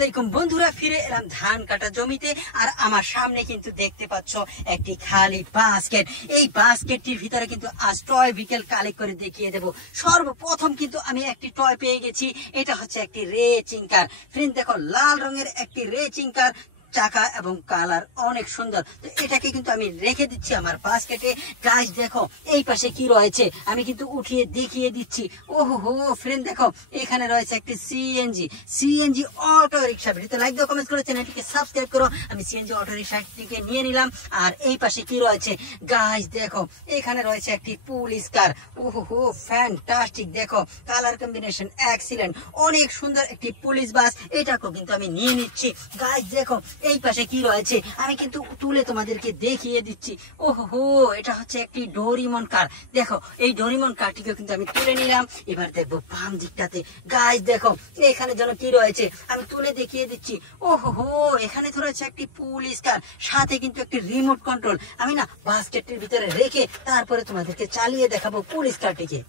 আলাইকুম বন্ধুরা, ফিরে এলাম ধান কাটা জমিতে। আর আমার সামনে কিন্তু দেখতে পাচ্ছ একটি খালি বাস্কেট। এই বাস্কেটটির ভিতরে কিন্তু আজ টয় বিকেল কালেক্ট করে দেখিয়ে দেব। সর্বপ্রথম কিন্তু আমি একটি টয় পেয়ে গেছি। এটা হচ্ছে একটি রেচিং কার। ফ্রেন্ড দেখো, লাল রঙের একটি রেচিং কার, চাকা এবং কালার অনেক সুন্দর। তো এটাকে কিন্তু আমি রেখে দিচ্ছি আমার বাস্কেটে। গাইস দেখো এই পাশে কি রয়েছে, আমি কিন্তু উঠিয়ে দেখিয়ে দিচ্ছি। ওহো হো ফ্রেন্ড দেখো, এখানে রয়েছে একটি সিএনজি অটো রিক্সা। ভিডিওতে লাইক দাও, কমেন্ট করে চ্যানেলটিকে সাবস্ক্রাইব করো। আমি সিএনজি অটো রিক্সাটিকে নিয়ে নিলাম। আর এই পাশে কি রয়েছে গাইস দেখো, এখানে রয়েছে একটি পুলিশ কার। ওহো হো ফ্যান্টাস্টিক, দেখো কালার কম্বিনেশন এক্সিলেন্ট, অনেক সুন্দর একটি পুলিশ বাস। এটাকেও কিন্তু আমি নিয়ে নিচ্ছি। গাইস দেখো এই পাশে কি রয়েছে, আমি কিন্তু তুলে তোমাদেরকে দেখিয়ে দিচ্ছি। ওহো হো, এটা হচ্ছে একটি ডোরিমন কার। দেখো এই ডোরিমন কারটিকে কিন্তু আমি তুলে নিলাম। এবার দেখবো বাম দিকটাতে। গাইস দেখো এখানে যেন কি রয়েছে, আমি তুলে দেখিয়ে দিচ্ছি। ওহো হো, এখানে তো রয়েছে একটি পুলিশ কার, সাথে কিন্তু একটি রিমোট কন্ট্রোল। আমি না বাস্কেটের ভিতরে রেখে তারপরে তোমাদেরকে চালিয়ে দেখাবো পুলিশ কারটিকে।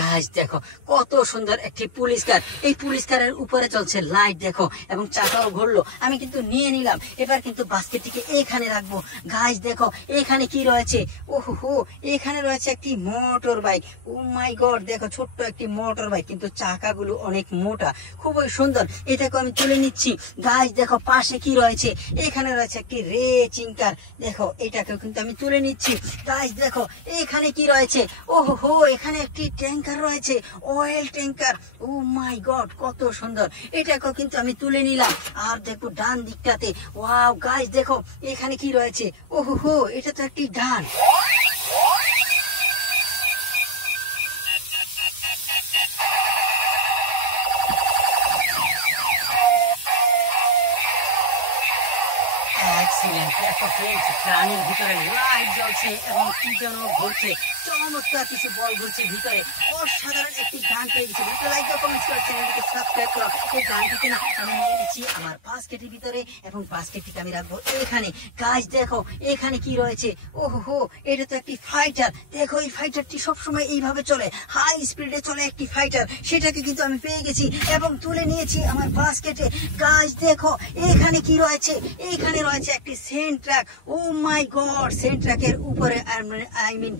গাইস দেখো কত সুন্দর একটি পুলিশ কার। এই পুলিশ কারের উপরে চলছে লাইট, দেখো, এবং চাকাও ঘুরলো। আমি কিন্তু নিয়ে নিলাম। এবার কিন্তু বাস্কেটটিকে এখানে রাখবো। গাইস দেখো এখানে কি রয়েছে, ওহো হো, এখানে রয়েছে একটি মোটর বাইক। ও মাই গড, দেখো ছোট্ট একটি মোটর বাইক, কিন্তু চাকাগুলো অনেক মোটা, খুবই সুন্দর। এটাকে আমি তুলে নিচ্ছি। গাইস দেখো পাশে কি রয়েছে, এখানে রয়েছে একটি রেচিং কার। দেখো এটাকেও কিন্তু আমি তুলে নিচ্ছি। গাইস দেখো এখানে কি রয়েছে, ওহো হো, এখানে একটি ট্যাঙ্কার রয়েছে, অয়েল ট্যাঙ্কার। ও মাই গড, কত সুন্দর। এটাকেও কিন্তু আমি তুলে নিলাম। আর দেখো ডান দিকটাতে, ওয়াও গাইস দেখো এখানে কি রয়েছে, ওহো হো, এটা তো একটি গান। দেখো ফ্রেন্ডস, গানের ভিতরে লাইট জ্বলছে এবং কি যেন ঘুরছে, চমৎকার কিছু বল ঘুরছে ভিতরে। অসাধারণ একটি গান পেয়ে গেছে। ভিডিওতে লাইক দাও, কমেন্ট করো, চ্যানেলটিকে সাবস্ক্রাইব করো। এই গানটিকে না আমি নিয়ে নিচ্ছি আমার বাস্কেটের ভিতরে এবং বাস্কেটটিকে আমি রাখবো এখানে। গাইস দেখো এখানে কি রয়েছে, ওহো হো, এটা তো একটি ফাইটার। দেখো এই ফাইটারটি সবসময় এইভাবে চলে, হাই স্পিডে চলে একটি ফাইটার। সেটাকে কিন্তু আমি পেয়ে গেছি এবং তুলে নিয়েছি আমার বাস্কেটে। গাইস দেখো এখানে কি রয়েছে, এখানে রয়েছে একটি সেন্ট্রাক। ও মাই গড, সেন্ট্রাকের উপরে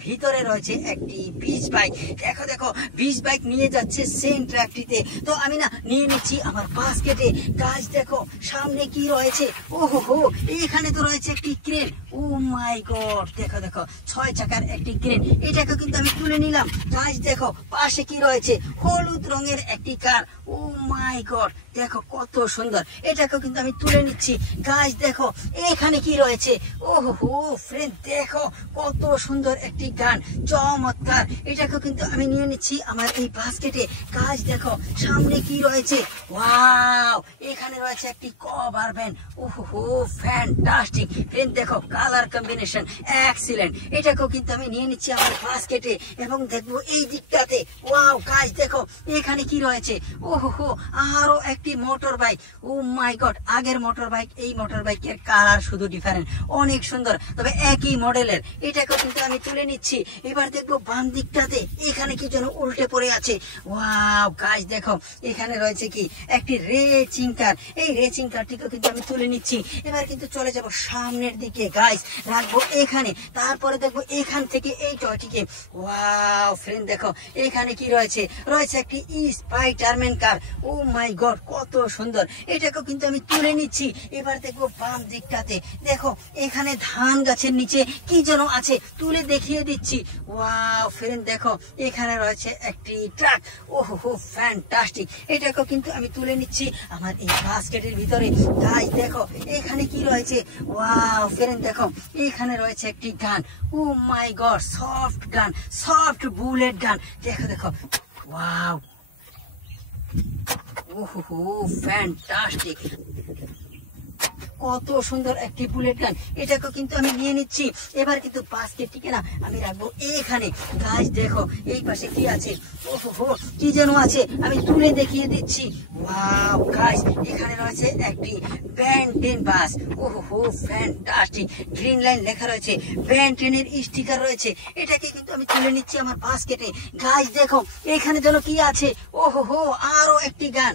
ভিতরে রয়েছে একটি বিচ বাইক। দেখো দেখো বিচ বাইক নিয়ে যাচ্ছে সেন্ট্রাকটিতে। তো আমি না নিয়ে নিচ্ছি আমার বাস্কেটে। গাইস দেখো সামনে কি রয়েছে, ওহো হো, এখানে তো রয়েছে একটি ক্রেন। ও মাই গড, দেখো দেখো 6 চাকার একটি ক্রেন। এটাকে কিন্তু আমি তুলে নিলাম। গাইস দেখো পাশে কি রয়েছে, হলুদ রঙের একটি কার। ও মাই গড, দেখো কত সুন্দর। এটাকেও কিন্তু আমি তুলে নিচ্ছি। গাইস দেখো এখানে কি রয়েছে, ওহো হো ফ্রেন্ড দেখো কত সুন্দর একটি গান, চমৎকার। এটাকেও কিন্তু আমি নিয়ে নিচ্ছি আমার এই বাস্কেটে। গাইস দেখো সামনে কি রয়েছে, ওয়াও, এখানে রয়েছে একটি কভার ভ্যান। ওহো হো ফ্যান্টাস্টিক। ফ্রেন্ড দেখো কালার কম্বিনেশন এক্সিলেন্ট। এটাকেও কিন্তু আমি নিয়ে নিচ্ছি আমার বাস্কেটে এবং দেখবো এই দিকটাতে। ওয়াও গাইস দেখো এখানে কি রয়েছে, ওহো হো, আরো একটি মোটর বাইক। ও মাই গড, আগের মোটর বাইক এই মোটর বাইকের কালার শুধু ডিফারেন্ট, অনেক সুন্দর, তবে একই মডেলের। এটাকেও কিন্তু আমি তুলে নিচ্ছি। এবার দেখবো বাম দিকটাতে, এখানে কি যেন উল্টে পড়ে আছে। ওয়াও গাইস দেখো এখানে রয়েছে কি একটি রেচিং কার। এই রেচিং কারটিকেও কিন্তু আমি তুলে নিচ্ছি। এবার কিন্তু চলে যাব সামনের দিকে। গাইস রাখবো এখানে, তারপরে দেখবো এখান থেকে এই টয়টিকে। ওয়াও ফ্রেন্ড দেখো এখানে কি রয়েছে, রয়েছে একটি স্পাইডারম্যান কার। ও মাই গড, কত সুন্দর। এটাকেও কিন্তু আমি তুলে নিচ্ছি। এবার দেখবো বাম দিকটাতে, দেখো এখানে ধান গাছের নিচে কি যেন আছে, তুলে দেখিয়ে দিচ্ছি। ওয়াও ফ্রেন্ড দেখো এখানে রয়েছে একটি ট্রাক। ওহো হো ফ্যান্টাস্টিক। এটাকেও কিন্তু আমি তুলে নিচ্ছি আমার এই বাস্কেটের ভিতরে। গাইস দেখো এখানে কি রয়েছে, ওয়াও ফ্রেন্ড দেখো এখানে রয়েছে একটি গান। ও মাই গড, সফট গান, সফট বুলেট গান। দেখো দেখো, ওয়াও, ওহো ফ্যান্টাস্টিক। কত সুন্দর একটি বুলেট গান, এটাকেও কিন্তু আমি নিয়ে নিচ্ছি। এবার কিন্তু বাস্কেটটিকে না আমি রাখবো এখানে। গাইস দেখো এই পাশে কি আছে, ওহো কি যেন আছে, আমি তুলে দেখিয়ে দিচ্ছি। ওয়াও গাইস, এখানে রয়েছে একটি ব্যান্টেন বাস। ওহো ফ্যান্টাস্টিক, গ্রিন লাইন লেখা রয়েছে, ব্যান্টেনের স্টিকার রয়েছে। এটাকে কিন্তু আমি তুলে নিচ্ছি আমার বাস্কেটে। গাইস দেখো এখানে যেন কি আছে, ওহো আরো একটি গান।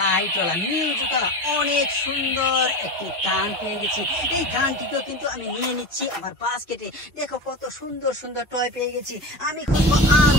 লাইটওয়ালা মিউজিকওয়ালা অনেক সুন্দর একটি গান পেয়ে গেছি। এই গানটিকেও কিন্তু আমি নিয়ে নিচ্ছি আমার বাস্কেটে। দেখো কত সুন্দর সুন্দর টয় পেয়ে গেছি। আমি খুঁজবো আর